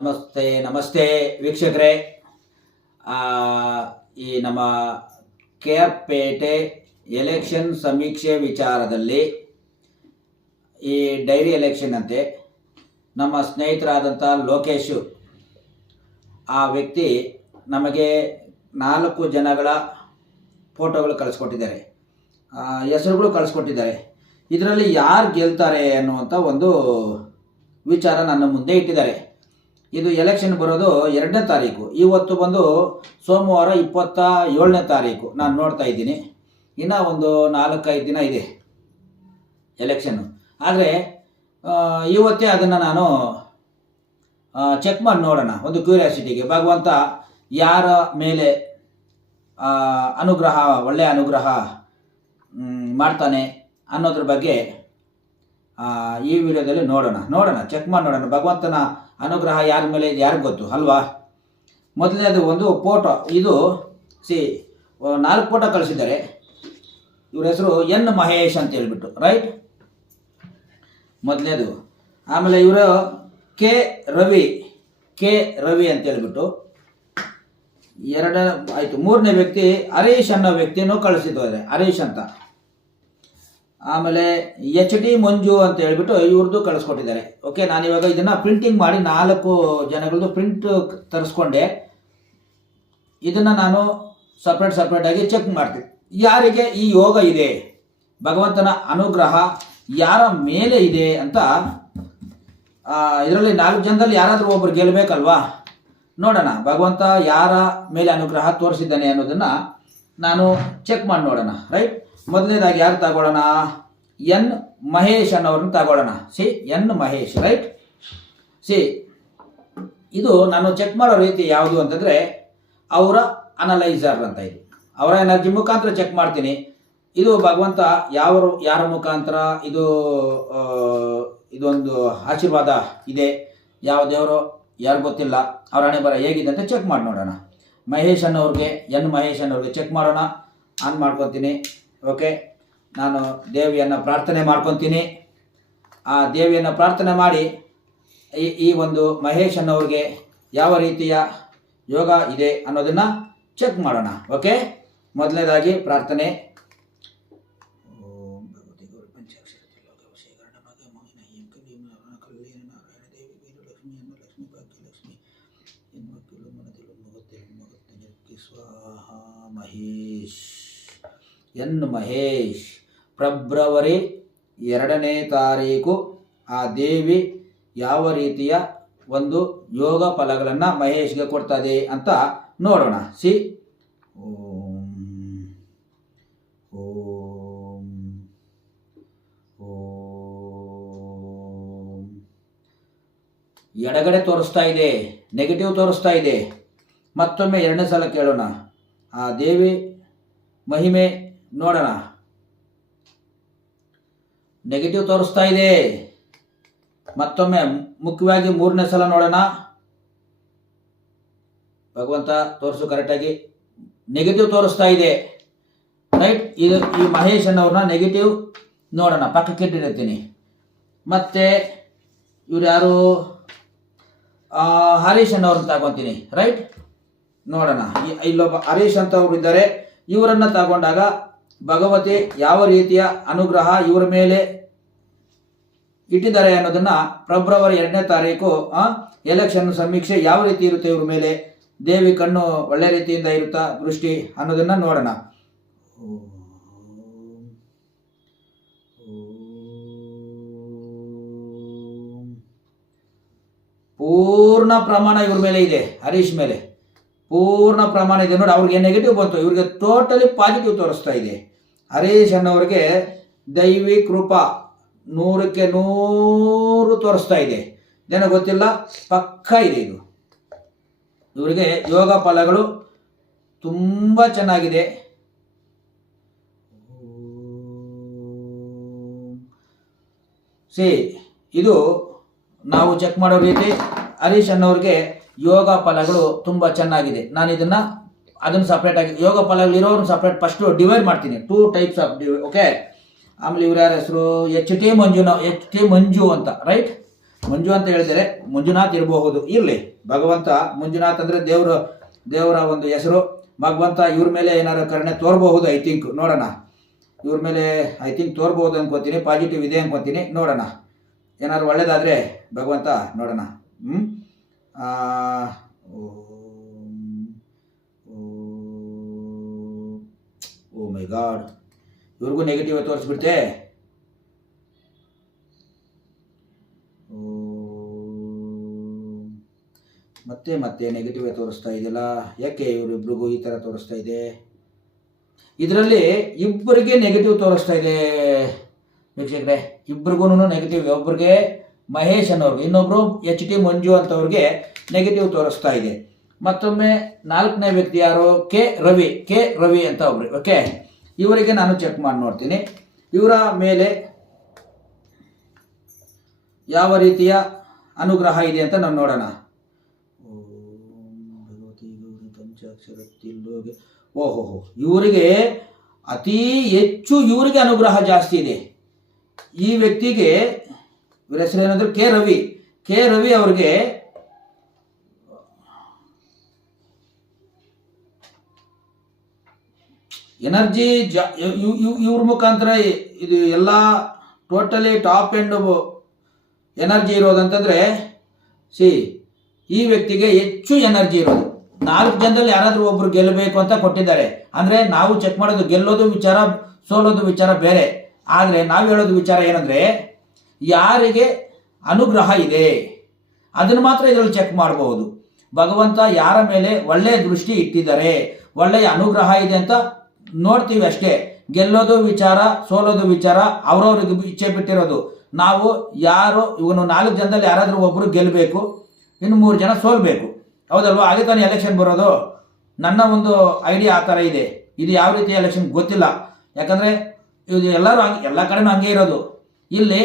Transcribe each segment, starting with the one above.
ನಮಸ್ತೆ ನಮಸ್ತೆ ವೀಕ್ಷಕರೇ. ಈ ನಮ್ಮ KR ಪೇಟೆ ಎಲೆಕ್ಷನ್ ಸಮೀಕ್ಷೆ ವಿಚಾರದಲ್ಲಿ ಈ ಡೈರಿ ಎಲೆಕ್ಷನ್ ಅಂತೆ ನಮ್ಮ ಸ್ನೇಹಿತರಾದಂಥ ಲೋಕೇಶ್ ಆ ವ್ಯಕ್ತಿ ನಮಗೆ 4 ಜನಗಳ ಫೋಟೋಗಳು ಕಳಿಸ್ಕೊಟ್ಟಿದ್ದಾರೆ, ಹೆಸರುಗಳು ಕಳಿಸ್ಕೊಟ್ಟಿದ್ದಾರೆ. ಇದರಲ್ಲಿ ಯಾರು ಗೆಲ್ತಾರೆ ಅನ್ನುವಂಥ ಒಂದು ವಿಚಾರ ನನ್ನ ಮುಂದೆ ಇಟ್ಟಿದ್ದಾರೆ. ಇದು ಎಲೆಕ್ಷನ್ ಬರೋದು 2ನೇ ತಾರೀಕು. ಇವತ್ತು ಬಂದು ಸೋಮವಾರ 27ನೇ ತಾರೀಕು ನಾನು ನೋಡ್ತಾ ಇದ್ದೀನಿ. ಇನ್ನೂ ಒಂದು 4-5 ದಿನ ಇದೆ ಎಲೆಕ್ಷನ್ನು. ಆದರೆ ಇವತ್ತೇ ಅದನ್ನು ನಾನು ಚೆಕ್ ಮಾಡಿ ನೋಡೋಣ, ಒಂದು ಕ್ಯೂರಿಯಾಸಿಟಿಗೆ. ಭಗವಂತ ಯಾರ ಮೇಲೆ ಅನುಗ್ರಹ, ಒಳ್ಳೆಯ ಅನುಗ್ರಹ ಮಾಡ್ತಾನೆ ಅನ್ನೋದ್ರ ಬಗ್ಗೆ ಈ ವಿಡಿಯೋದಲ್ಲಿ ನೋಡೋಣ, ಚೆಕ್ ಮಾಡಿ ನೋಡೋಣ. ಭಗವಂತನ ಅನುಗ್ರಹ ಯಾರ ಮೇಲೆ ಇದೆ ಯಾರಿಗೆ ಗೊತ್ತು ಅಲ್ವಾ. ಮೊದಲನೇದು ಒಂದು ಫೋಟೋ. ಇದು 4 ಫೋಟೋ ಕಳಿಸಿದ್ದಾರೆ. ಇವ್ರ ಹೆಸರು ಎನ್ ಮಹೇಶ್ ಅಂತ ಹೇಳ್ಬಿಟ್ಟು, ರೈಟ್, ಮೊದಲನೇದು. ಆಮೇಲೆ ಇವರು ಕೆ ರವಿ ಅಂತ ಹೇಳ್ಬಿಟ್ಟು ಆಯಿತು. 3ನೇ ವ್ಯಕ್ತಿ ಹರೀಶ್ ಅನ್ನೋ ವ್ಯಕ್ತಿನೂ ಕಳಿಸಿದ್ದಾರೆ, ಹರೀಶ್ ಅಂತ. ಆಮೇಲೆ HD ಮಂಜು ಅಂತ ಹೇಳ್ಬಿಟ್ಟು ಇವ್ರದ್ದು ಕಳಿಸ್ಕೊಟ್ಟಿದ್ದಾರೆ. ಓಕೆ, ನಾನಿವಾಗ ಇದನ್ನು ಪ್ರಿಂಟಿಂಗ್ ಮಾಡಿ 4 ಜನಗಳದ್ದು ಪ್ರಿಂಟ್ ತರಿಸ್ಕೊಂಡೆ. ಇದನ್ನು ನಾನು ಸಪ್ರೇಟಾಗಿ ಚೆಕ್ ಮಾಡ್ತೀನಿ. ಯಾರಿಗೆ ಈ ಯೋಗ ಇದೆ, ಭಗವಂತನ ಅನುಗ್ರಹ ಯಾರ ಮೇಲೆ ಇದೆ ಅಂತ. ಇದರಲ್ಲಿ 4 ಜನದಲ್ಲಿ ಯಾರಾದರೂ ಒಬ್ಬರು ಗೆಲ್ಲಬೇಕಲ್ವಾ. ನೋಡೋಣ ಭಗವಂತ ಯಾರ ಮೇಲೆ ಅನುಗ್ರಹ ತೋರಿಸಿದ್ದಾನೆ ಅನ್ನೋದನ್ನು ನಾನು ಚೆಕ್ ಮಾಡಿ ನೋಡೋಣ, ರೈಟ್. ಮೊದಲನೇದಾಗಿ ಯಾರು ತಗೊಳ್ಳೋಣ? ಎನ್ ಮಹೇಶ್ ಅನ್ನೋರನ್ನ ತಗೊಳ್ಳೋಣ. N Mahesh, right. ಇದು ನಾನು ಚೆಕ್ ಮಾಡೋ ರೀತಿ ಯಾವುದು ಅಂತಂದರೆ ಅವರ ಅನಲೈಸರ್ ಅಂತ. ಇದು ಅವರ ಎನರ್ಜಿ ಮುಖಾಂತರ ಚೆಕ್ ಮಾಡ್ತೀನಿ. ಇದು ಭಗವಂತ ಯಾರ ಮುಖಾಂತರ ಇದೊಂದು ಆಶೀರ್ವಾದ ಇದೆ, ಯಾವ ದೇವರು ಯಾರು ಗೊತ್ತಿಲ್ಲ, ಅವ್ರ ಹಣೆ ಬರ ಹೇಗಿದೆ ಅಂತ ಚೆಕ್ ಮಾಡಿ ನೋಡೋಣ. ಮಹೇಶ್ ಅನ್ನೋರಿಗೆ, ಎನ್ ಮಹೇಶ್ ಅನ್ನೋರಿಗೆ ಚೆಕ್ ಮಾಡೋಣ. ಆನ್ ಮಾಡ್ಕೊತೀನಿ. ಓಕೆ, ನಾನು ದೇವಿಯನ್ನು ಪ್ರಾರ್ಥನೆ ಮಾಡ್ಕೊತೀನಿ. ಆ ದೇವಿಯನ್ನು ಪ್ರಾರ್ಥನೆ ಮಾಡಿ ಈ ಒಂದು ಮಹೇಶ್ ಅನ್ನೋರಿಗೆ ಯಾವ ರೀತಿಯ ಯೋಗ ಇದೆ ಅನ್ನೋದನ್ನು ಚೆಕ್ ಮಾಡೋಣ. ಓಕೆ, ಮೊದಲನೇದಾಗಿ ಪ್ರಾರ್ಥನೆ. ಮಹೇಶ್, ಎನ್ ಮಹೇಶ್, ಫೆಬ್ರವರಿ 2ನೇ ತಾರೀಕು ಆ ದೇವಿ ಯಾವ ರೀತಿಯ ಒಂದು ಯೋಗ ಫಲಗಳನ್ನು ಮಹೇಶ್ಗೆ ಕೊಡ್ತದೆ ಅಂತ ನೋಡೋಣ. ಓಂ ಓಂ ಓಂ. ಎಡಗಡೆ ತೋರಿಸ್ತಾ ಇದೆ, ನೆಗೆಟಿವ್ ತೋರಿಸ್ತಾ ಇದೆ. ಮತ್ತೊಮ್ಮೆ 2ನೇ ಸಲ ಕೇಳೋಣ. ಆ ದೇವಿ ಮಹಿಮೆ ನೋಡೋಣ. ನೆಗೆಟಿವ್ ತೋರಿಸ್ತಾ ಇದೆ. ಮತ್ತೊಮ್ಮೆ ಮುಖ್ಯವಾಗಿ 3ನೇ ಸಲ ನೋಡೋಣ. ಭಗವಂತ ತೋರಿಸು ಕರೆಕ್ಟಾಗಿ. ನೆಗೆಟಿವ್ ತೋರಿಸ್ತಾ ಇದೆ, ರೈಟ್. ಈ ಮಹೇಶ್ ಅನ್ನೋರನ್ನ ನೆಗೆಟಿವ್ ನೋಡೋಣ, ಪಕ್ಕಕ್ಕೆ ಇಟ್ಟಿರ್ತೀನಿ. ಮತ್ತೆ ಇವ್ರು ಯಾರು? ಹರೀಶ್ ಅನ್ನೋರನ್ನ ತಗೊತೀನಿ, ರೈಟ್. ನೋಡೋಣ, ಇಲ್ಲೊಬ್ಬ ಹರೀಶ್ ಅಂತ ಒಬ್ರು ಇದ್ದಾರೆ. ಇವರನ್ನು ತಗೊಂಡಾಗ ಭಗವತಿ ಯಾವ ರೀತಿಯ ಅನುಗ್ರಹ ಇವರ ಮೇಲೆ ಇಟ್ಟಿದ್ದಾರೆ ಅನ್ನೋದನ್ನು ಫೆಬ್ರವರಿ 2ನೇ ತಾರೀಕು ಎಲೆಕ್ಷನ್ ಸಮೀಕ್ಷೆ ಯಾವ ರೀತಿ ಇರುತ್ತೆ ಇವ್ರ ಮೇಲೆ, ದೇವಿ ಕಣ್ಣು ಒಳ್ಳೆ ರೀತಿಯಿಂದ ಇರುತ್ತಾ ದೃಷ್ಟಿ ಅನ್ನೋದನ್ನು ನೋಡೋಣ. ಪೂರ್ಣ ಪ್ರಮಾಣ ಇವ್ರ ಮೇಲೆ ಇದೆ, ಹರೀಶ್ ಮೇಲೆ ಪೂರ್ಣ ಪ್ರಮಾಣ ಇದೆ. ನೋಡಿ, ಅವ್ರಿಗೆ ನೆಗೆಟಿವ್ ಬಂತು, ಇವ್ರಿಗೆ ಟೋಟಲಿ ಪಾಸಿಟಿವ್ ತೋರಿಸ್ತಾ ಇದೆ. ಹರೀಶ್ ಅನ್ನೋರಿಗೆ ದೈವಿ ಕೃಪಾ 100ಕ್ಕೆ 100 ತೋರಿಸ್ತಾ ಇದೆ. ಏನೋ ಗೊತ್ತಿಲ್ಲ, ಪಕ್ಕ ಇದೆ ಇದು. ಇವರಿಗೆ ಯೋಗ ಫಲಗಳು ತುಂಬ ಚೆನ್ನಾಗಿದೆ. ಇದು ನಾವು ಚೆಕ್ ಮಾಡೋ ರೀತಿ. ಹರೀಶ್ ಅನ್ನೋರಿಗೆ ಯೋಗ ಫಲಗಳು ತುಂಬ ಚೆನ್ನಾಗಿದೆ. ನಾನು ಅದನ್ನು ಸಪ್ರೇಟಾಗಿ ಯೋಗ ಫಲಗಳಿರೋರು ಸಪ್ರೇಟ್ ಫಸ್ಟು ಡಿವೈಡ್ ಮಾಡ್ತೀನಿ. 2 ಟೈಪ್ಸ್ ಆಫ್ ಓಕೆ. ಆಮೇಲೆ ಇವ್ರ ಯಾರ ಹೆಸರು? HD ಮಂಜು ಅಂತ, ರೈಟ್. ಮಂಜು ಅಂತ ಹೇಳಿದರೆ ಮಂಜುನಾಥ್ ಇರಬಹುದು, ಇರಲಿ. ಭಗವಂತ ಮಂಜುನಾಥ್ ಅಂದರೆ ದೇವರ ಒಂದು ಹೆಸರು. ಭಗವಂತ ಇವ್ರ ಮೇಲೆ ಏನಾದ್ರು ಕರುಣೆ ತೋರ್ಬಹುದು, ಐ ಥಿಂಕ್. ನೋಡೋಣ, ಇವ್ರ ಮೇಲೆ ಐ ಥಿಂಕ್ ತೋರ್ಬೋದು ಅನ್ಕೋತೀನಿ, ಪಾಸಿಟಿವ್ ಇದೆ ಅನ್ಕೋತೀನಿ. ನೋಡೋಣ, ಏನಾದ್ರು ಒಳ್ಳೇದಾದರೆ ಭಗವಂತ ನೋಡೋಣ. ಓ ಮೈ ಗಾಡ್, ಇವ್ರಿಗೂ ನೆಗೆಟಿವ್ ತೋರಿಸ್ಬಿಡ್ತೆ. ಮತ್ತೆ ನೆಗೆಟಿವ್ ತೋರಿಸ್ತಾ ಇದೆಯಲ್ಲ, ಯಾಕೆ ಇವರಿಬ್ರಿಗೂ ಈ ಥರ ತೋರಿಸ್ತಾ ಇದೆ? ಇದರಲ್ಲಿ ಇಬ್ಬರಿಗೆ ನೆಗೆಟಿವ್ ತೋರಿಸ್ತಾ ಇದೆ ವೀಕ್ಷಕರೇ, ಇಬ್ಬರಿಗೂ ನೆಗೆಟಿವ್. ಒಬ್ಬರಿಗೆ ಮಹೇಶ್ ಅನ್ನೋರ್ಗೆ, ಇನ್ನೊಬ್ರು HT ಮಂಜು ಅಂತವ್ರಿಗೆ ನೆಗೆಟಿವ್ ತೋರಿಸ್ತಾ ಇದೆ. ಮತ್ತೊಮ್ಮೆ 4ನೇ ವ್ಯಕ್ತಿ ಯಾರು? ಕೆ ರವಿ ಅಂತ ಒಬ್ರು. ಓಕೆ, ಇವರಿಗೆ ನಾನು ಚೆಕ್ ಮಾಡಿ ನೋಡ್ತೀನಿ, ಇವರ ಮೇಲೆ ಯಾವ ರೀತಿಯ ಅನುಗ್ರಹ ಇದೆ ಅಂತ ನಾವು ನೋಡೋಣ. ಓಹೋ, ಇವರಿಗೆ ಅತಿ ಹೆಚ್ಚು ಇವರಿಗೆ ಅನುಗ್ರಹ ಜಾಸ್ತಿ ಇದೆ. ಈ ವ್ಯಕ್ತಿಗೆ ಇವರ ಹೆಸರು ಏನಂದ್ರೆ ಕೆ ರವಿ ಅವ್ರಿಗೆ ಎನರ್ಜಿ ಇವ್ರ ಮುಖಾಂತರ ಇದು ಎಲ್ಲ ಟೋಟಲಿ ಟಾಪ್ ಎಂಡ್ ಎನರ್ಜಿ ಇರೋದಂತಂದ್ರೆ ಈ ವ್ಯಕ್ತಿಗೆ ಹೆಚ್ಚು ಎನರ್ಜಿ ಇರೋದು. 4 ಜನದಲ್ಲಿ ಯಾರಾದರೂ ಒಬ್ರು ಗೆಲ್ಲಬೇಕು ಅಂತ ಕೊಟ್ಟಿದ್ದಾರೆ. ಅಂದರೆ ನಾವು ಚೆಕ್ ಮಾಡೋದು ಗೆಲ್ಲೋದು ವಿಚಾರ, ಸೋಲೋದು ವಿಚಾರ ಬೇರೆ. ಆದರೆ ನಾವು ಹೇಳೋದು ವಿಚಾರ ಏನಂದರೆ, ಯಾರಿಗೆ ಅನುಗ್ರಹ ಇದೆ ಅದನ್ನು ಮಾತ್ರ ಇದರಲ್ಲಿ ಚೆಕ್ ಮಾಡಬಹುದು. ಭಗವಂತ ಯಾರ ಮೇಲೆ ಒಳ್ಳೆಯ ದೃಷ್ಟಿ ಇಟ್ಟಿದ್ದಾರೆ, ಒಳ್ಳೆಯ ಅನುಗ್ರಹ ಇದೆ ಅಂತ ನೋಡ್ತೀವಿ ಅಷ್ಟೇ. ಗೆಲ್ಲೋದು ವಿಚಾರ, ಸೋಲೋದು ವಿಚಾರ ಅವ್ರವ್ರಿಗೆ ಇಚ್ಛೆ ಬಿಟ್ಟಿರೋದು. ನಾವು ಯಾರು ಇವನು 4 ಜನದಲ್ಲಿ ಯಾರಾದರೂ ಒಬ್ಬರು ಗೆಲ್ಲಬೇಕು, ಇನ್ನು 3 ಜನ ಸೋಲ್ಬೇಕು, ಹೌದಲ್ವಾ? ಹಾಗೆ ತಾನೇ ಎಲೆಕ್ಷನ್ ಬರೋದು. ನನ್ನ ಒಂದು ಐಡಿಯಾ ಆ ಥರ ಇದೆ. ಇದು ಯಾವ ರೀತಿ ಎಲೆಕ್ಷನ್ ಗೊತ್ತಿಲ್ಲ, ಯಾಕಂದರೆ ಇದು ಎಲ್ಲರೂ ಎಲ್ಲ ಕಡೆನೂ ಹಂಗೆ ಇರೋದು. ಇಲ್ಲಿ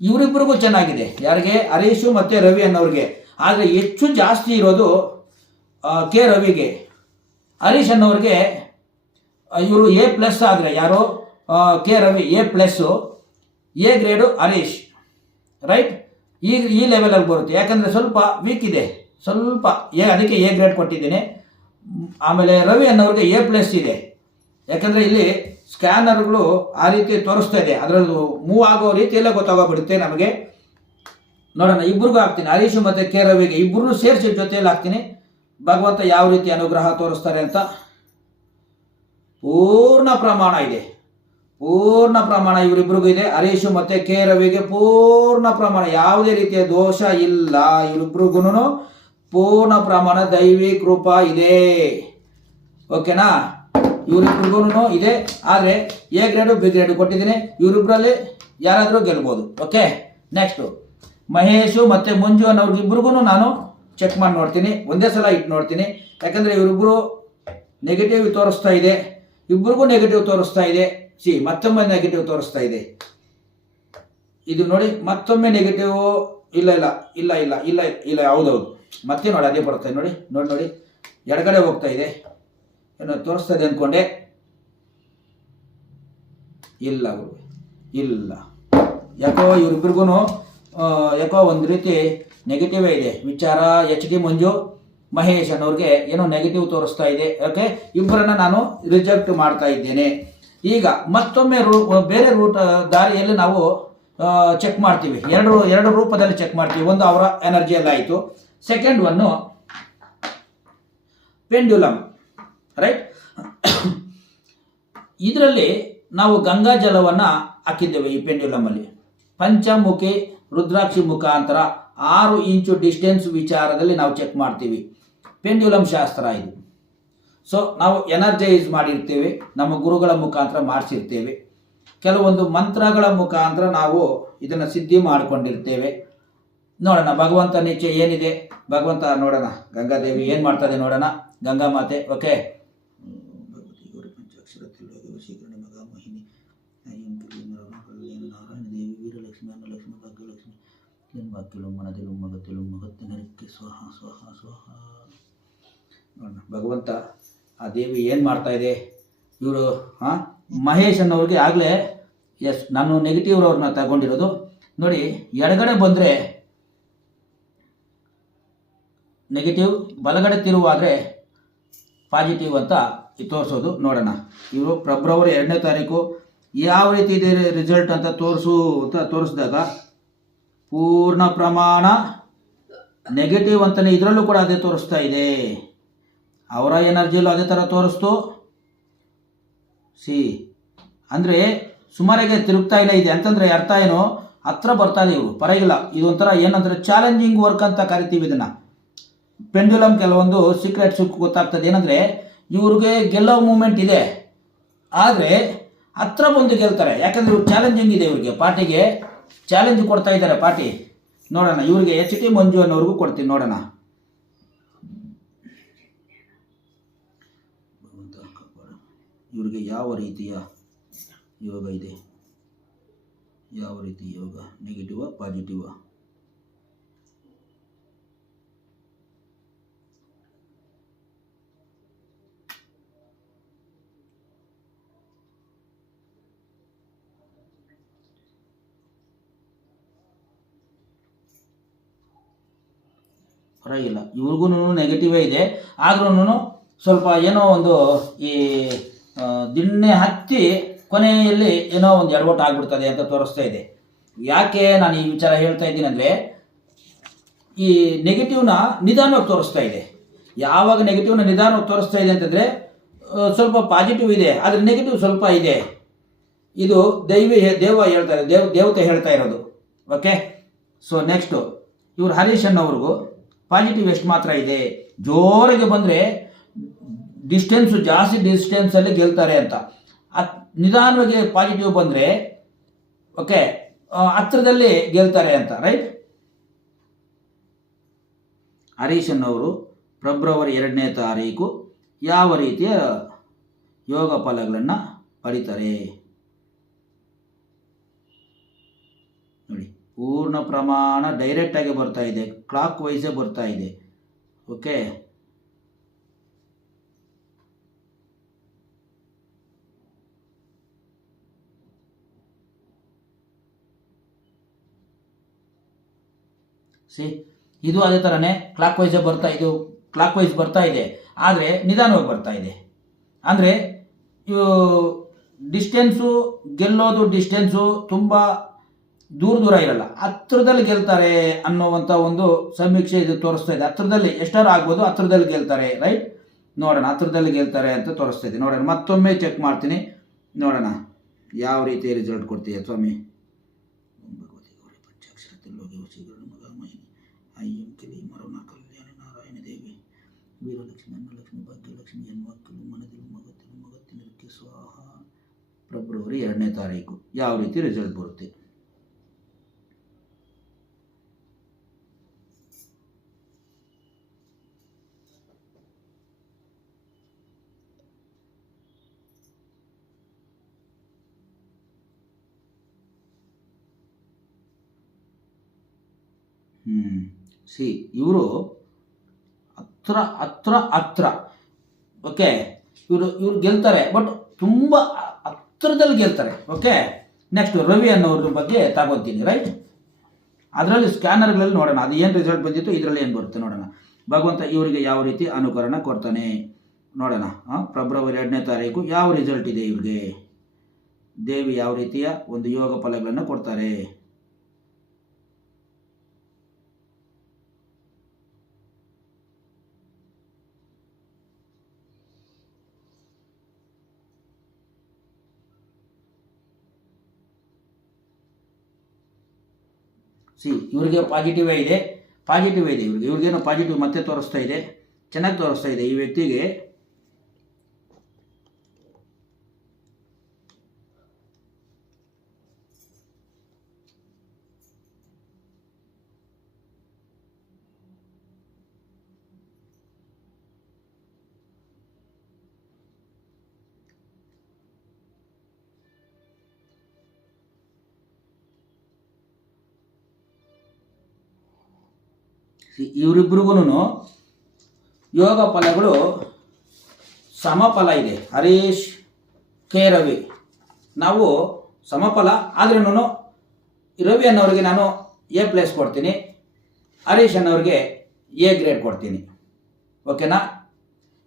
ಇವರಿಬ್ಬರಿಗೂ ಚೆನ್ನಾಗಿದೆ, ಯಾರಿಗೆ? ಹರೀಶು ಮತ್ತು ರವಿ ಅನ್ನೋರಿಗೆ. ಆದರೆ ಹೆಚ್ಚು ಜಾಸ್ತಿ ಇರೋದು ಕೆ ರವಿಗೆ. ಹರೀಶ್ ಅನ್ನೋರಿಗೆ ಇವರು A+ ಆದರೆ ಯಾರು? K Ravi A+, A grade Harish, right? ಈ ಲೆವೆಲಲ್ಲಿ ಬರುತ್ತೆ. ಯಾಕಂದರೆ ಸ್ವಲ್ಪ ವೀಕ್ ಇದೆ, ಸ್ವಲ್ಪ ಅದಕ್ಕೆ A ಗ್ರೇಡ್ ಕೊಟ್ಟಿದ್ದೀನಿ. ಆಮೇಲೆ ರವಿ ಅನ್ನೋರಿಗೆ A+ ಇದೆ. ಯಾಕಂದರೆ ಇಲ್ಲಿ ಸ್ಕ್ಯಾನರ್ಗಳು ಆ ರೀತಿ ತೋರಿಸ್ತಾ ಇದೆ, ಅದರಲ್ಲೂ ಮೂವ್ ಆಗೋ ರೀತಿಯಲ್ಲೇ ಗೊತ್ತಾಗೋಗ್ಬಿಡುತ್ತೆ ನಮಗೆ. ನೋಡೋಣ, ಇಬ್ಬರಿಗೂ ಹಾಕ್ತೀನಿ, ಹರೀಶು ಮತ್ತು ಕೆ ರವಿಗೆ ಇಬ್ಬರೂ ಸೇರಿಸಿ ಜೊತೆಯಲ್ಲಿ ಹಾಕ್ತೀನಿ. ಭಗವಂತ ಯಾವ ರೀತಿ ಅನುಗ್ರಹ ತೋರಿಸ್ತಾರೆ ಅಂತ. ಪೂರ್ಣ ಪ್ರಮಾಣ ಇದೆ, ಪೂರ್ಣ ಪ್ರಮಾಣ ಇವರಿಬ್ಬರಿಗೂ ಇದೆ. ಹರೀಶು ಮತ್ತು ಕೆ ರವಿಗೆ ಪೂರ್ಣ ಪ್ರಮಾಣ, ಯಾವುದೇ ರೀತಿಯ ದೋಷ ಇಲ್ಲ. ಇವರಿಬ್ರಿಗೂ ಪೂರ್ಣ ಪ್ರಮಾಣ ದೈವಿ ಕೃಪಾ ಇದೆ. ಓಕೆನಾ? ಇವರಿಬ್ರಿಗೂ ಇದೆ. ಆದರೆ A ಗ್ರೇಡು B ಗ್ರೇಡು ಕೊಟ್ಟಿದ್ದೀನಿ. ಇವರಿಬ್ಬರಲ್ಲಿ ಯಾರಾದರೂ ಗೆಲ್ಬೋದು. ಓಕೆ, ನೆಕ್ಸ್ಟು ಮಹೇಶು ಮತ್ತು ಮಂಜು ಅನ್ನೋರ್ಗಿಬ್ರಿಗೂ ನಾನು ಚೆಕ್ ಮಾಡಿ ನೋಡ್ತೀನಿ, ಒಂದೇ ಸಲ ಇಟ್ಟು ನೋಡ್ತೀನಿ. ಯಾಕಂದರೆ ಇವರಿಬ್ಬರು ನೆಗೆಟಿವ್ ತೋರಿಸ್ತಾ ಇದೆ, ಇಬ್ಬರಿಗೂ ನೆಗೆಟಿವ್ ತೋರಿಸ್ತಾ ಇದೆ. ಮತ್ತೊಮ್ಮೆ ನೆಗೆಟಿವ್ ತೋರಿಸ್ತಾ ಇದೆ. ಇದು ನೋಡಿ, ಮತ್ತೊಮ್ಮೆ ನೆಗೆಟಿವ್. ಇಲ್ಲ, ಹೌದೌದು, ಮತ್ತೆ ನೋಡಿ ಅದೇ ಬರುತ್ತೆ. ನೋಡಿ ಎಡಗಡೆ ಹೋಗ್ತಾ ಇದೆ, ಏನೋ ತೋರಿಸ್ತಾ ಇದೆ ಅಂದ್ಕೊಂಡೆ. ಇಲ್ಲ, ಯಾಕೋ ಇವರಿಬ್ಬರಿಗೂ ಯಾಕೋ ಒಂದು ರೀತಿ ನೆಗೆಟಿವೇ ಇದೆ ವಿಚಾರ. HT ಮಂಜು ಮಹೇಶ್ ಅನ್ನೋರಿಗೆ ಏನೋ ನೆಗೆಟಿವ್ ತೋರಿಸ್ತಾ ಇದೆ. ಓಕೆ, ಇಬ್ಬರನ್ನ ನಾನು ರಿಜೆಕ್ಟ್ ಮಾಡ್ತಾ ಇದ್ದೇನೆ. ಈಗ ಮತ್ತೊಮ್ಮೆ ಬೇರೆ ದಾರಿಯಲ್ಲಿ ನಾವು ಚೆಕ್ ಮಾಡ್ತೀವಿ. ಎರಡು ರೂಪದಲ್ಲಿ ಚೆಕ್ ಮಾಡ್ತೀವಿ. ಒಂದು ಅವರ ಎನರ್ಜಿಯಲ್ಲಿ ಆಯಿತು, ಸೆಕೆಂಡ್ ಒನ್ನು ಪೆಂಡ್ಯುಲಮ್, ರೈಟ್? ಇದರಲ್ಲಿ ನಾವು ಗಂಗಾ ಜಲವನ್ನು ಹಾಕಿದ್ದೇವೆ. ಈ ಪೆಂಡ್ಯುಲಮಲ್ಲಿ ಪಂಚಮುಖಿ ರುದ್ರಾಕ್ಷಿ ಮುಖಾಂತರ 6 ಇಂಚು ಡಿಸ್ಟೆನ್ಸ್ ವಿಚಾರದಲ್ಲಿ ನಾವು ಚೆಕ್ ಮಾಡ್ತೀವಿ. ಪೆಂಡ್ಯುಲಮ್ ಶಾಸ್ತ್ರ ಇದು. ಸೊ ನಾವು ಎನರ್ಜೈಸ್ ಮಾಡಿರ್ತೇವೆ, ನಮ್ಮ ಗುರುಗಳ ಮುಖಾಂತರ ಮಾಡಿಸಿರ್ತೇವೆ. ಕೆಲವೊಂದು ಮಂತ್ರಗಳ ಮುಖಾಂತರ ನಾವು ಇದನ್ನು ಸಿದ್ಧಿ ಮಾಡಿಕೊಂಡಿರ್ತೇವೆ. ನೋಡೋಣ ಭಗವಂತನ ಇಚ್ಛೆ ಏನಿದೆ. ಭಗವಂತ ನೋಡೋಣ, ಗಂಗಾದೇವಿ ಏನು ಮಾಡ್ತದೆ ನೋಡೋಣ. ಗಂಗಾ ಮಾತೆ, ಓಕೆ. ಭಗವಂತ ಆ ದೇವಿ ಏನು ಮಾಡ್ತಾ ಇದೆ. ಇವರು ಮಹೇಶ್ ಅನ್ನೋರಿಗೆ ಆಗಲೇ ನಾನು ನೆಗೆಟಿವ್ ಅವ್ರನ್ನ ತಗೊಂಡಿರೋದು ನೋಡಿ. ಎಡಗಡೆ ಬಂದರೆ ನೆಗೆಟಿವ್, ಬಲಗಡೆ ತಿರುವಾದರೆ ಪಾಸಿಟಿವ್ ಅಂತ ತೋರಿಸೋದು. ನೋಡೋಣ ಇವರು ಫೆಬ್ರವರಿ 2ನೇ ತಾರೀಕು ಯಾವ ರೀತಿ ಇದೆ ರಿಸಲ್ಟ್ ಅಂತ ತೋರಿಸಿದಾಗ ಪೂರ್ಣ ಪ್ರಮಾಣ ನೆಗೆಟಿವ್ ಅಂತಲೇ ಇದರಲ್ಲೂ ಕೂಡ ಅದೇ ತೋರಿಸ್ತಾ ಇದೆ. ಅವರ ಎನರ್ಜಿಯಲ್ಲೂ ಅದೇ ಥರ ತೋರಿಸ್ತು. ಅಂದರೆ ಸುಮಾರಿಗೆ ತಿರುಗ್ತಾ ಇಲ್ಲ ಇದೆ ಅಂತಂದರೆ ಅರ್ಥ ಏನು, ಹತ್ರ ಬರ್ತಾ ಇದೆ ಇವರು, ಪರವಾಗಿಲ್ಲ. ಇದೊಂಥರ ಏನಂದರೆ ಚಾಲೆಂಜಿಂಗ್ ವರ್ಕ್ ಅಂತ ಕರಿತೀವಿ ಇದನ್ನು. ಪೆಂಡ್ಯುಲಮ್ ಕೆಲವೊಂದು ಸೀಕ್ರೆಟ್ಸ್ ಗೊತ್ತಾಗ್ತದೆ. ಏನಂದರೆ ಇವ್ರಿಗೆ ಗೆಲ್ಲೋ ಮೂಮೆಂಟ್ ಇದೆ, ಆದರೆ ಹತ್ರ ಬಂದು ಗೆಲ್ತಾರೆ. ಯಾಕಂದರೆ ಇವ್ರು ಚಾಲೆಂಜಿಂಗ್ ಇದೆ, ಇವ್ರಿಗೆ ಪಾರ್ಟಿಗೆ ಚಾಲೆಂಜ್ ಕೊಡ್ತಾ ಇದ್ದಾರೆ ಪಾರ್ಟಿ. ನೋಡೋಣ ಇವ್ರಿಗೆ HT ಮಂಜು ಅನ್ನೋರ್ಗೂ ಕೊಡ್ತೀನಿ. ನೋಡೋಣ ಇವ್ರಿಗೆ ಯಾವ ರೀತಿಯ ಯೋಗ ಇದೆ, ಯಾವ ರೀತಿ ಯೋಗ, ನೆಗೆಟಿವಾ ಪಾಸಿಟಿವಾ? ಪರವಾಗಿಲ್ಲ, ಇವ್ರಿಗೂ ನೆಗೆಟಿವೇ ಇದೆ. ಆದ್ರೂ ಸ್ವಲ್ಪ ಏನೋ ಒಂದು ಈ ದಿಣ್ಣೆ ಹತ್ತಿ ಕೊನೆಯಲ್ಲಿ ಏನೋ ಒಂದು ಎಡವಟ್ಟು ಆಗಿಬಿಡ್ತದೆ ಅಂತ ತೋರಿಸ್ತಾ ಇದೆ. ಯಾಕೆ ನಾನು ಈ ವಿಚಾರ ಹೇಳ್ತಾ ಇದ್ದೀನಿ ಅಂದರೆ, ಈ ನೆಗೆಟಿವ್ನ ನಿಧಾನವಾಗಿ ತೋರಿಸ್ತಾ ಇದೆ. ಯಾವಾಗ ನೆಗೆಟಿವ್ನ ನಿಧಾನವಾಗಿ ತೋರಿಸ್ತಾ ಇದೆ ಅಂತಂದರೆ ಸ್ವಲ್ಪ ಪಾಸಿಟಿವ್ ಇದೆ, ಆದರೆ ನೆಗೆಟಿವ್ ಸ್ವಲ್ಪ ಇದೆ. ಇದು ದೇವತೆ ಹೇಳ್ತಾ ಇರೋದು. ಓಕೆ, ಸೊ ನೆಕ್ಸ್ಟು ಇವರು ಹರೀಶ್ ಅನ್ನೋವ್ರಿಗೂ ಪಾಸಿಟಿವ್ ಎಷ್ಟು ಮಾತ್ರ ಇದೆ, ಜೋರಿಗೆ ಬಂದರೆ ಡಿಸ್ಟೆನ್ಸು ಜಾಸ್ತಿ ಡಿಸ್ಟೆನ್ಸಲ್ಲಿ ಗೆಲ್ತಾರೆ ಅಂತ. ನಿಧಾನವಾಗಿ ಪಾಸಿಟಿವ್ ಬಂದರೆ ಓಕೆ ಹತ್ತಿರದಲ್ಲಿ ಗೆಲ್ತಾರೆ ಅಂತ, ರೈಟ್? ಹರೀಶ್ ಅನ್ನೋರು ಫೆಬ್ರವರಿ 2ನೇ ತಾರೀಕು ಯಾವ ರೀತಿಯ ಯೋಗ ಫಲಗಳನ್ನು ಪಡಿತಾರೆ ನೋಡಿ. ಪೂರ್ಣ ಪ್ರಮಾಣ ಡೈರೆಕ್ಟಾಗಿ ಬರ್ತಾ ಇದೆ, ಕ್ಲಾಕ್ ವೈಸೇ ಬರ್ತಾ ಇದೆ. ಓಕೆ, ಇದು ಅದೇ ಥರನೇ ಕ್ಲಾಕ್ ವೈಸೇ ಕ್ಲಾಕ್ ವೈಸ್ ಬರ್ತಾ ಇದೆ, ಆದರೆ ನಿಧಾನವಾಗಿ ಬರ್ತಾ ಇದೆ. ಅಂದರೆ ಡಿಸ್ಟೆನ್ಸು ಗೆಲ್ಲೋದು, ಡಿಸ್ಟೆನ್ಸು ತುಂಬ ದೂರ ಇರಲ್ಲ, ಹತ್ರದಲ್ಲಿ ಗೆಲ್ತಾರೆ ಅನ್ನುವಂಥ ಒಂದು ಸಮೀಕ್ಷೆ ಇದು ತೋರಿಸ್ತಾ ಇದೆ. ಹತ್ರದಲ್ಲಿ ಎಷ್ಟಾರು ಆಗ್ಬೋದು, ಹತ್ರದಲ್ಲಿ ಗೆಲ್ತಾರೆ, ರೈಟ್? ನೋಡೋಣ ಹತ್ರದಲ್ಲಿ ಗೆಲ್ತಾರೆ ಅಂತ ತೋರಿಸ್ತಾ ಇದೆ. ನೋಡೋಣ ಮತ್ತೊಮ್ಮೆ ಚೆಕ್ ಮಾಡ್ತೀನಿ, ನೋಡೋಣ ಯಾವ ರೀತಿ ರಿಸಲ್ಟ್ ಕೊಡ್ತೀಯ ಸ್ವಾಮಿ. ವೀರಲಕ್ಷ್ಮಿ, ಅನ್ನಲಕ್ಷ್ಮಿ, ಭಾಗ್ಯಲಕ್ಷ್ಮಿ, ಹೆಣ್ಮಕ್ಕಳು ಮನದಲ್ಲಿ ಮಗತ್ತಿನಕ್ಕೆ ಸ್ವಾಹ. ಫೆಬ್ರವರಿ 2ನೇ ತಾರೀಕು ಯಾವ ರೀತಿ ರಿಸಲ್ಟ್ ಬರುತ್ತೆ? ಇವರು ಹತ್ರ ಓಕೆ, ಇವರು ಗೆಲ್ತಾರೆ, ಬಟ್ ತುಂಬ ಹತ್ರದಲ್ಲಿ ಗೆಲ್ತಾರೆ. ಓಕೆ, ನೆಕ್ಸ್ಟ್ ರವಿ ಅನ್ನೋದ್ರ ಬಗ್ಗೆ ತಗೋತೀನಿ, ರೈಟ್? ಅದರಲ್ಲಿ ಸ್ಕ್ಯಾನರ್ಗಳಲ್ಲಿ ನೋಡೋಣ ಅದು ಏನು ರಿಸಲ್ಟ್ ಬಂದಿತ್ತು, ಇದರಲ್ಲಿ ಏನು ಬರುತ್ತೆ ನೋಡೋಣ. ಭಗವಂತ ಇವರಿಗೆ ಯಾವ ರೀತಿ ಅನುಕರಣ ಕೊಡ್ತಾನೆ ನೋಡೋಣ. ಫೆಬ್ರವರಿ 2ನೇ ತಾರೀಕು ಯಾವ ರಿಸಲ್ಟ್ ಇದೆ ಇವ್ರಿಗೆ, ದೇವಿ ಯಾವ ರೀತಿಯ ಒಂದು ಯೋಗ ಫಲಗಳನ್ನು ಕೊಡ್ತಾರೆ. ಇವ್ರಿಗೆ ಪಾಸಿಟಿವೇ ಇದೆ ಇವ್ರಿಗೇನೋ ಪಾಸಿಟಿವ್ ಮತ್ತೆ ತೋರಿಸ್ತಾ ಇದೆ, ಚೆನ್ನಾಗಿ ತೋರಿಸ್ತಾ ಇದೆ ಈ ವ್ಯಕ್ತಿಗೆ. ಇವರಿಬ್ಬರಿಗೂ ಯೋಗ ಫಲಗಳು ಸಮಫಲ ಇದೆ. ಹರೀಶ್ ಕೆ ರವಿ ನಾವು ಸಮಫಲ, ಆದ್ರೂ ರವಿ ಅನ್ನೋರಿಗೆ ನಾನು A+ ಕೊಡ್ತೀನಿ, ಹರೀಶ್ ಅನ್ನೋರಿಗೆ ಎ ಗ್ರೇಡ್ ಕೊಡ್ತೀನಿ. ಓಕೆನಾ?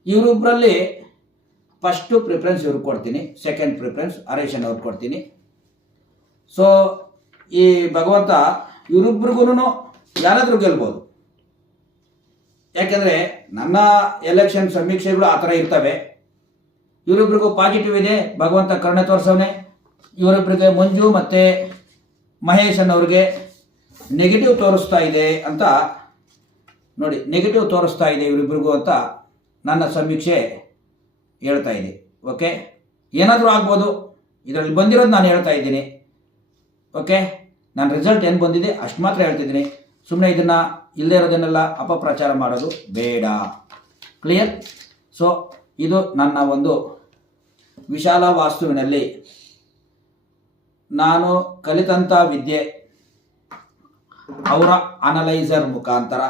ಇವರಿಬ್ಬರಲ್ಲಿ ಫಸ್ಟು ಪ್ರಿಫರೆನ್ಸ್ ಇವ್ರಿಗೆ ಕೊಡ್ತೀನಿ, ಸೆಕೆಂಡ್ ಪ್ರಿಫರೆನ್ಸ್ ಹರೀಶ್ ಅವ್ರಿಗೆ ಕೊಡ್ತೀನಿ. ಸೊ ಈ ಭಗವಂತ ಇವರಿಬ್ರಿಗೂ ಯಾರಾದರೂ ಗೆಲ್ಬೋದು. ಯಾಕೆಂದರೆ ನನ್ನ ಎಲೆಕ್ಷನ್ ಸಮೀಕ್ಷೆಗಳು ಆ ಥರ ಇರ್ತವೆ. ಇವರಿಬ್ರಿಗೂ ಪಾಸಿಟಿವ್ ಇದೆ, ಭಗವಂತ ಕರುಣೆ ತೋರಿಸವನೆ. ಇವರಿಬ್ಬರಿಗೆ ಮಂಜು ಮತ್ತು ಮಹೇಶ್ ಅನ್ನೋರಿಗೆ ನೆಗೆಟಿವ್ ತೋರಿಸ್ತಾ ಇದೆ ಅಂತ ನೋಡಿ, ನೆಗೆಟಿವ್ ತೋರಿಸ್ತಾ ಇದೆ ಇವರಿಬ್ರಿಗೂ ಅಂತ ನನ್ನ ಸಮೀಕ್ಷೆ ಹೇಳ್ತಾ ಇದೆ. ಓಕೆ, ಏನಾದರೂ ಆಗ್ಬೋದು, ಇದರಲ್ಲಿ ಬಂದಿರೋದು ನಾನು ಹೇಳ್ತಾ ಇದ್ದೀನಿ. ಓಕೆ, ನನ್ನ ರಿಸಲ್ಟ್ ಏನು ಬಂದಿದೆ ಅಷ್ಟು ಮಾತ್ರ ಹೇಳ್ತಿದ್ದೀನಿ. ಸುಮ್ಮನೆ ಇದನ್ನು ಇಲ್ಲದೇ ಇರೋದನ್ನೆಲ್ಲ ಅಪಪ್ರಚಾರ ಮಾಡೋದು ಬೇಡ. ಕ್ಲಿಯರ್? ಸೊ ಇದು ನನ್ನ ಒಂದು ವಿಶಾಲ ವಾಸ್ತುವಿನಲ್ಲಿ ನಾನು ಕಲಿತಂಥ ವಿದ್ಯೆ, ಅವರ ಅನಲೈಸರ್ ಮುಖಾಂತರ,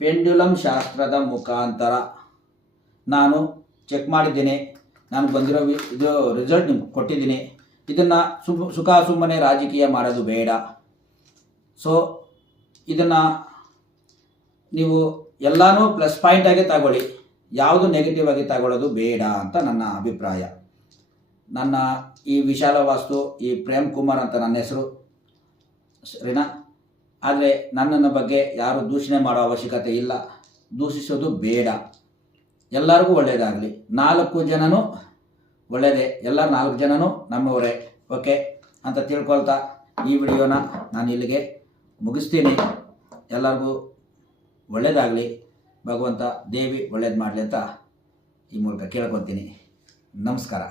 ಪೆಂಡ್ಯುಲಮ್ ಶಾಸ್ತ್ರದ ಮುಖಾಂತರ ನಾನು ಚೆಕ್ ಮಾಡಿದ್ದೀನಿ. ನಾನು ಬಂದಿರೋ ಇದು ರಿಸಲ್ಟ್ ನಿಮ್ಗೆ ಕೊಟ್ಟಿದ್ದೀನಿ. ಇದನ್ನು ಸುಖ ಸುಮ್ಮನೆ ರಾಜಕೀಯ ಮಾಡೋದು ಬೇಡ. ಸೊ ಇದನ್ನು ನೀವು ಎಲ್ಲನೂ ಪ್ಲಸ್ ಪಾಯಿಂಟಾಗೆ ತಗೊಳ್ಳಿ, ಯಾವುದು ನೆಗೆಟಿವ್ ಆಗಿ ತಗೊಳ್ಳೋದು ಬೇಡ ಅಂತ ನನ್ನ ಅಭಿಪ್ರಾಯ. ನನ್ನ ಈ ವಿಶಾಲ ವಾಸ್ತು, ಈ ಪ್ರೇಮ್ ಕುಮಾರ್ ಅಂತ ನನ್ನ ಹೆಸರು, ಸರಿನಾ? ಆದರೆ ನನ್ನನ್ನು ಬಗ್ಗೆ ಯಾರು ದೂಷಣೆ ಮಾಡೋ ಅವಶ್ಯಕತೆ ಇಲ್ಲ, ದೂಷಿಸೋದು ಬೇಡ. ಎಲ್ಲರಿಗೂ ಒಳ್ಳೆಯದಾಗಲಿ. 4 ಜನನೂ ಒಳ್ಳೆಯದೇ, ಎಲ್ಲರೂ 4 ಜನನೂ ನಮ್ಮವರೇ. ಓಕೆ ಅಂತ ತಿಳ್ಕೊಳ್ತಾ ಈ ವಿಡಿಯೋನ ನಾನು ಇಲ್ಲಿಗೆ ಮುಗಿಸ್ತೀನಿ. ಎಲ್ಲರಿಗೂ ಒಳ್ಳೆಯದಾಗಲಿ, ಭಗವಂತ ದೇವಿ ಒಳ್ಳೇದು ಮಾಡಲಿ ಅಂತ ಈ ಮೂಲಕ ಕೇಳ್ಕೊತೀನಿ. ನಮಸ್ಕಾರ.